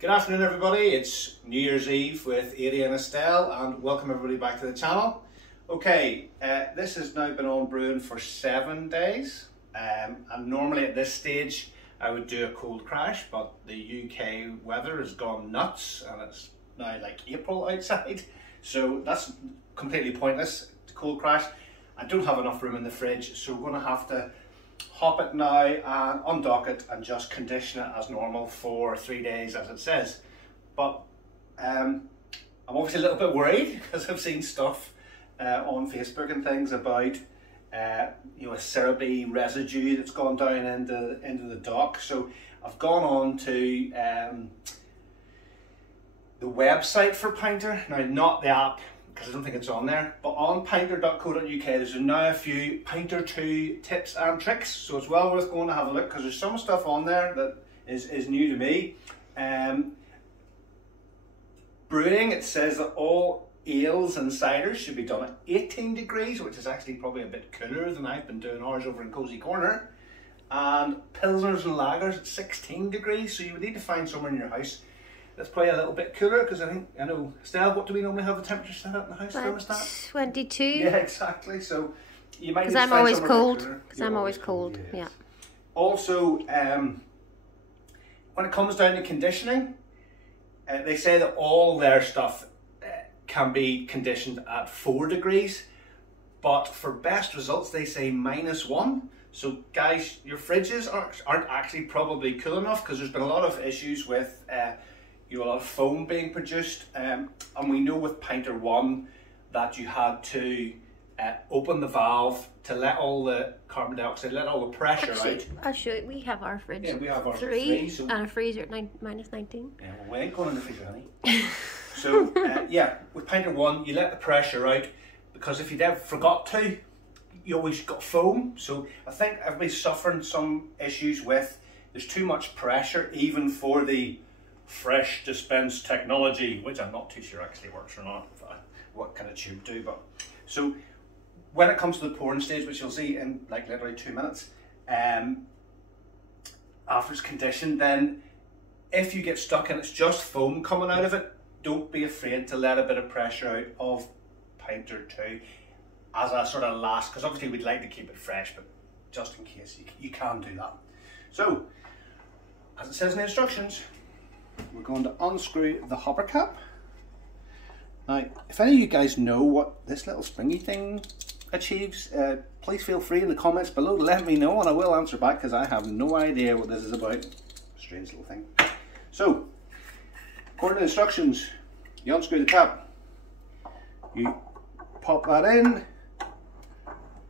Good afternoon everybody, it's New Year's Eve with Adie and Estelle and welcome everybody back to the channel. Okay, this has now been on brewing for 7 days and normally at this stage I would do a cold crash, but the UK weather has gone nuts and it's now like April outside, so that's completely pointless to cold crash. I don't have enough room in the fridge, so we're going to have to hop it now and undock it and just condition it as normal for 3 days as it says. But I'm obviously a little bit worried because I've seen stuff on Facebook and things about you know, a syrupy residue that's gone down into the dock. So I've gone on to the website for Pinter, now not the app because I don't think it's on there, but on pinter.co.uk there's now a few Pinter 2 tips and tricks, so it's well worth going to have a look because there's some stuff on there that is new to me. Brewing, it says that all ales and ciders should be done at 18 degrees, which is actually probably a bit cooler than I've been doing ours over in Cozy Corner, and pilsners and lagers at 16 degrees, so you would need to find somewhere in your house that's probably a little bit cooler, because I know, Stella, what do we normally have the temperature set at in the house? About 22. Yeah, exactly. So you might. Because I'm always cold. Because I'm always cold. Yes. Yeah. Also, when it comes down to conditioning, they say that all their stuff can be conditioned at 4 degrees, but for best results they say -1. So guys, your fridges aren't actually probably cool enough, because there's been a lot of issues with you know, a lot of foam being produced, and we know with Pinter 1 that you had to open the valve to let all the carbon dioxide, let all the pressure out. I'll show you. We have our fridge. Yeah, we have our 3 so and a freezer at -19. yeah, well, we ain't going in the freezer, honey. So yeah, with Pinter 1 you let the pressure out, because if you ever forgot to, you always got foam. So I think everybody's suffering some issues with there's too much pressure even for the fresh dispense technology, which I'm not too sure actually works or not, what kind of tube do. But so when it comes to the pouring stage, which you'll see in like literally 2 minutes, after it's conditioned, then if you get stuck and it's just foam coming out of it, don't be afraid to let a bit of pressure out of Pinter 2 as a sort of last, because obviously we'd like to keep it fresh, but just in case you can do that. So as it says in the instructions, we're going to unscrew the hopper cap. Now, if any of you guys know what this little springy thing achieves, please feel free in the comments below to let me know, and I will answer back because I have no idea what this is about. Strange little thing. So, according to the instructions, you unscrew the cap, you pop that in,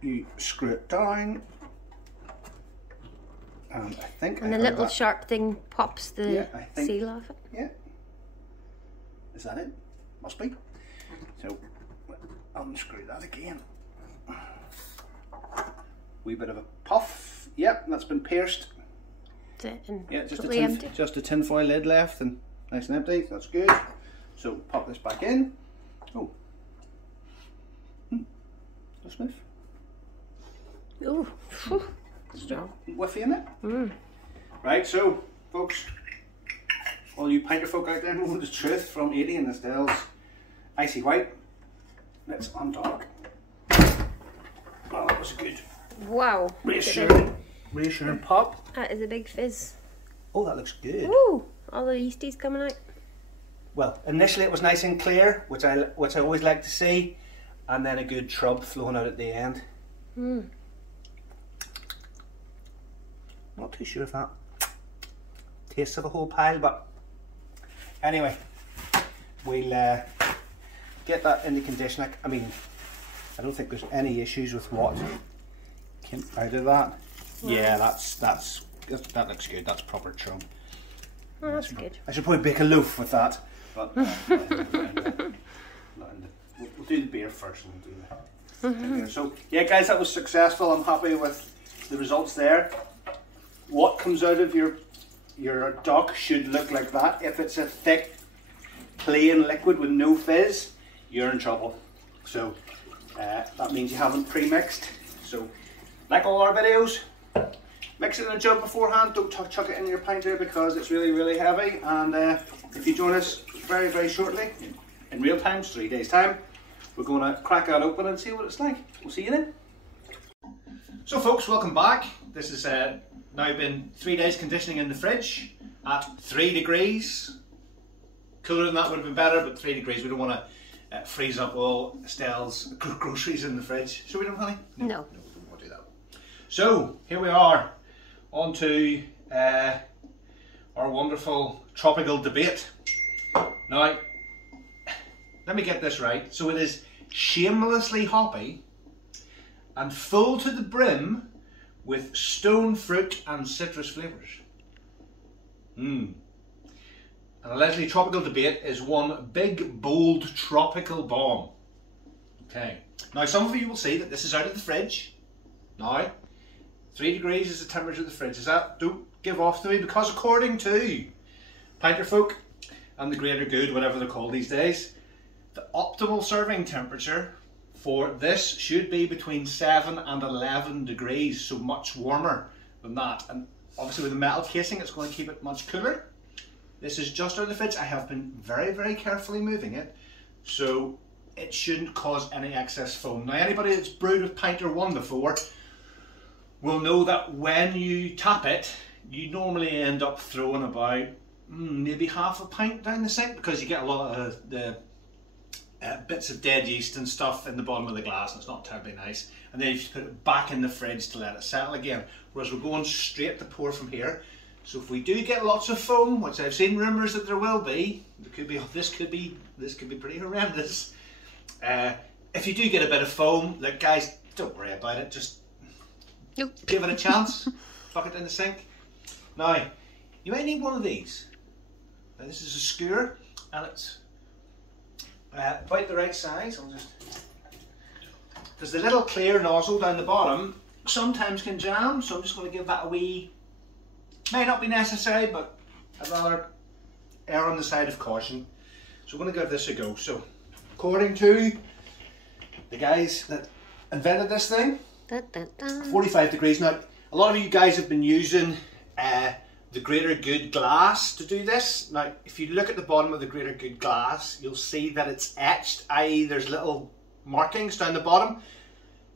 you screw it down, and I think the little sharp thing pops the seal off it. Yeah. Is that it? Must be. So unscrew that again. Wee bit of a puff. Yep, that's been pierced. Yeah, just a tin foil lid left and nice and empty. That's good. So pop this back in. Oh. That's smooth. Ooh. Strong. Whiffy in it. Right, so folks, all you Pinter folk out there know the truth from Adie and Estelle's Icy White. Let's undock. Oh, that was good. Wow. Reassuring pop. That is a big fizz. Oh, that looks good. Ooh, all the yeasties coming out. Well, initially it was nice and clear, which I always like to see, and then a good trub flowing out at the end. Not too sure if that tastes of a whole pile, but anyway, we'll get that in the conditioner. I mean, I don't think there's any issues with what came out of that. Wow. Yeah, that looks good. That's proper chum. Oh, that's good. I should probably bake a loaf with that, but we'll do the beer first and we'll do the beer. So yeah, guys, that was successful. I'm happy with the results there. What comes out of your dock should look like that. If it's a thick, plain liquid with no fizz, you're in trouble. So that means you haven't pre-mixed. So like all our videos, Mix it in a jug beforehand, don't chuck it in your pinter because it's really, really heavy. And if you join us very, very shortly, in real time, 3 days time, we're going to crack that open and see what it's like. We'll see you then. So folks, welcome back. This has now been 3 days conditioning in the fridge at 3 degrees. Cooler than that would have been better, but 3 degrees. We don't want to freeze up all Estelle's groceries in the fridge. Should we do, honey? No. No, we don't want to do that. So, here we are, on to our wonderful tropical debate. Now, let me get this right. So it is shamelessly hoppy and full to the brim with stone fruit and citrus flavours. And allegedly tropical debate is one big, bold, tropical bomb. Okay. Now, some of you will see that this is out of the fridge. Now, 3 degrees is the temperature of the fridge. Is that? Don't give off to me, because according to Pinter folk and the greater good, whatever they're called these days, the optimal serving temperature for this should be between 7 and 11 degrees, so much warmer than that. And obviously with the metal casing, it's going to keep it much cooler. This is just out of the fridge. I have been very, very carefully moving it, so it shouldn't cause any excess foam. Now, anybody that's brewed with Pinter 1 before will know that when you tap it, you normally end up throwing about maybe half a pint down the sink, because you get a lot of the bits of dead yeast and stuff in the bottom of the glass, and it's not terribly nice. And then you put it back in the fridge to let it settle again. Whereas we're going straight to pour from here. So if we do get lots of foam, which I've seen rumours that there will be, this could be pretty horrendous. If you do get a bit of foam, look guys, don't worry about it. Just give it a chance. Fuck it in the sink. Now, you might need one of these. Now, this is a skewer, and it's about the right size. Because the little clear nozzle down the bottom sometimes can jam, so I'm just going to give that a wee. May not be necessary, but I'd rather err on the side of caution. So I'm going to give this a go. So, according to the guys that invented this thing, 45 degrees. Now, a lot of you guys have been using the greater good glass to do this. Now, if you look at the bottom of the greater good glass, you'll see that it's etched, i.e. there's little markings down the bottom.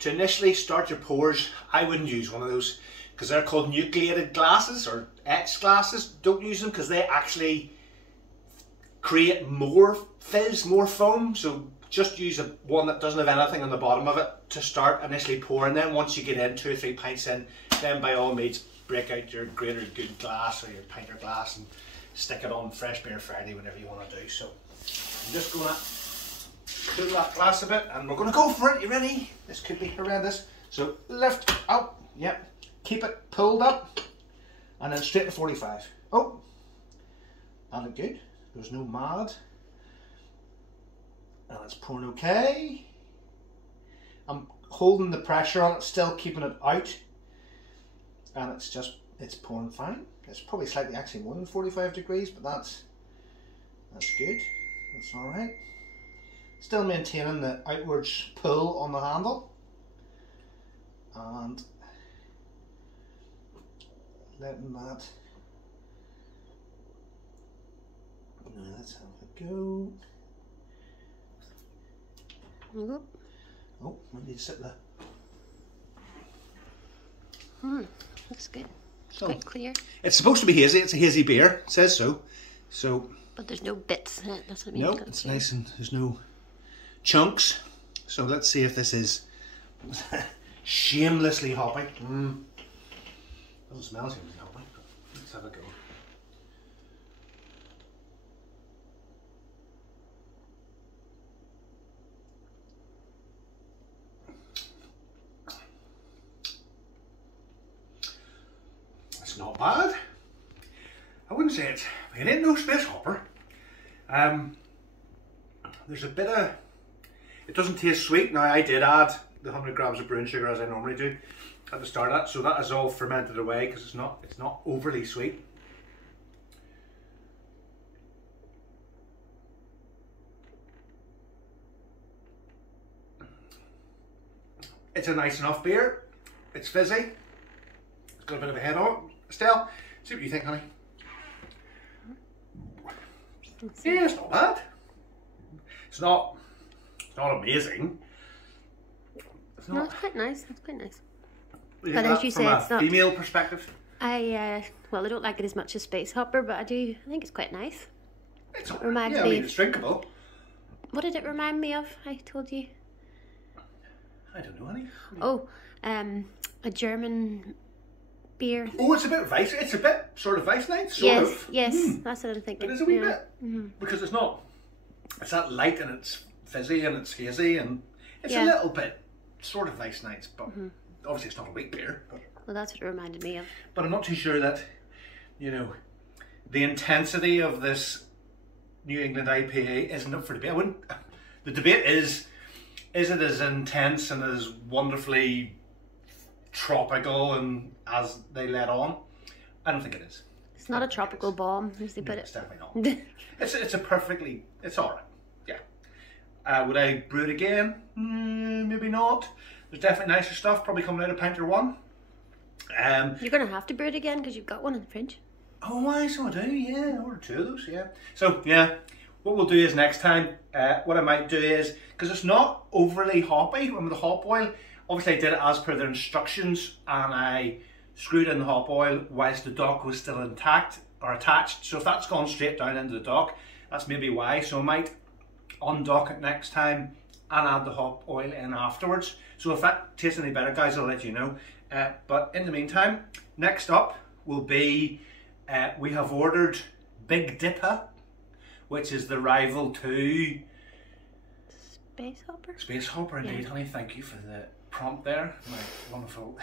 To initially start your pours, I wouldn't use one of those, because they're called nucleated glasses or etched glasses. Don't use them, because they actually create more fizz, more foam. So just use one that doesn't have anything on the bottom of it to start initially pouring. Then once you get in 2 or 3 pints in, then by all means break out your greater good glass or your Pinter glass and stick it on Fresh Beer Friday, whatever you want to do. So I'm just going to cool that glass a bit, and we're going to go for it. You ready? This could be horrendous. So lift up, yep. Keep it pulled up, and then straight to 45. Oh, that looked good. There's no mad. And it's pouring okay. I'm holding the pressure on it, still keeping it out. And it's pouring fine. It's probably slightly actually more than 45 degrees, but that's good. That's alright. Still maintaining the outwards pull on the handle. And letting that. Now let's have a go. Oh, I need to sit there. Looks good. So, quite clear. It's supposed to be hazy. It's a hazy beer. It says so. But there's no bits in it. That's what I mean. No, it's nice and there's no chunks. So let's see if this is shamelessly hoppy. Doesn't smell shamelessly hoppy. Let's have a go. It's not bad. I wouldn't say it ain't no space hopper. There's a bit of, it doesn't taste sweet. Now I did add the 100 grams of brewing sugar as I normally do at the start of that, so that is all fermented away because it's not overly sweet. It's a nice enough beer. It's fizzy. It's got a bit of a head on it. Estelle, see what you think, honey. Yeah, it's not bad. It's not amazing. No, it's quite nice. It's quite nice. But as you say, it's not female perspective. Well, I don't like it as much as Space Hopper, but I think it's quite nice. It's all right. Yeah, I mean, it's drinkable. What did it remind me of? I told you. I don't know, honey. Oh, a German beer. Oh, it's a bit Weiss. It's a bit sort of Weissnight, sort of. Yes, that's what I'm thinking. It is a wee bit. Because it's not. It's that light and it's fizzy and it's hazy and it's a little bit sort of Weissnight, but obviously it's not a wheat beer. But, well, that's what it reminded me of. But I'm not too sure that, you know, the intensity of this New England IPA isn't up for debate. The debate is it as intense and as wonderfully tropical and as they let on? I don't think it is. It's not a tropical bomb, as they put it. It's definitely not. It's alright. Yeah. Would I brew it again? Maybe not. There's definitely nicer stuff probably coming out of Pinter 1. You're going to have to brew it again because you've got one in the fridge. Oh, I so I do, yeah. I ordered 2 of those, yeah. So, yeah, what we'll do is next time, what I might do is, because it's not overly hoppy, with the hop oil, obviously I did it as per their instructions, and I screwed in the hop oil whilst the dock was still intact, or attached. So if that's gone straight down into the dock, that's maybe why. So I might undock it next time and add the hop oil in afterwards. So if that tastes any better, guys, I'll let you know. But in the meantime, next up will be, we have ordered Big Dipper, which is the rival to Space Hopper. Space Hopper, indeed, honey. Thank you for the prompt there, my wonderful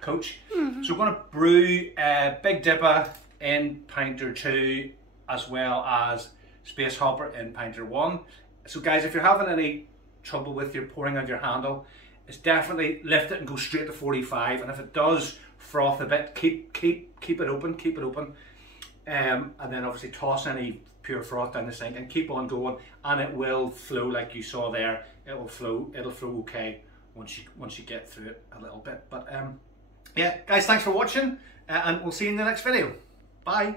coach. So we're going to brew Big Dipper in Pinter 2 as well as Space Hopper in Pinter 1. So guys, if you're having any trouble with your pouring out your handle, it's definitely lift it and go straight to 45, and if it does froth a bit, keep it open, and then obviously toss any pure froth down the sink and keep on going, and it will flow like you saw there. It'll flow okay once you get through it a little bit. But yeah, guys, thanks for watching, and we'll see you in the next video. Bye.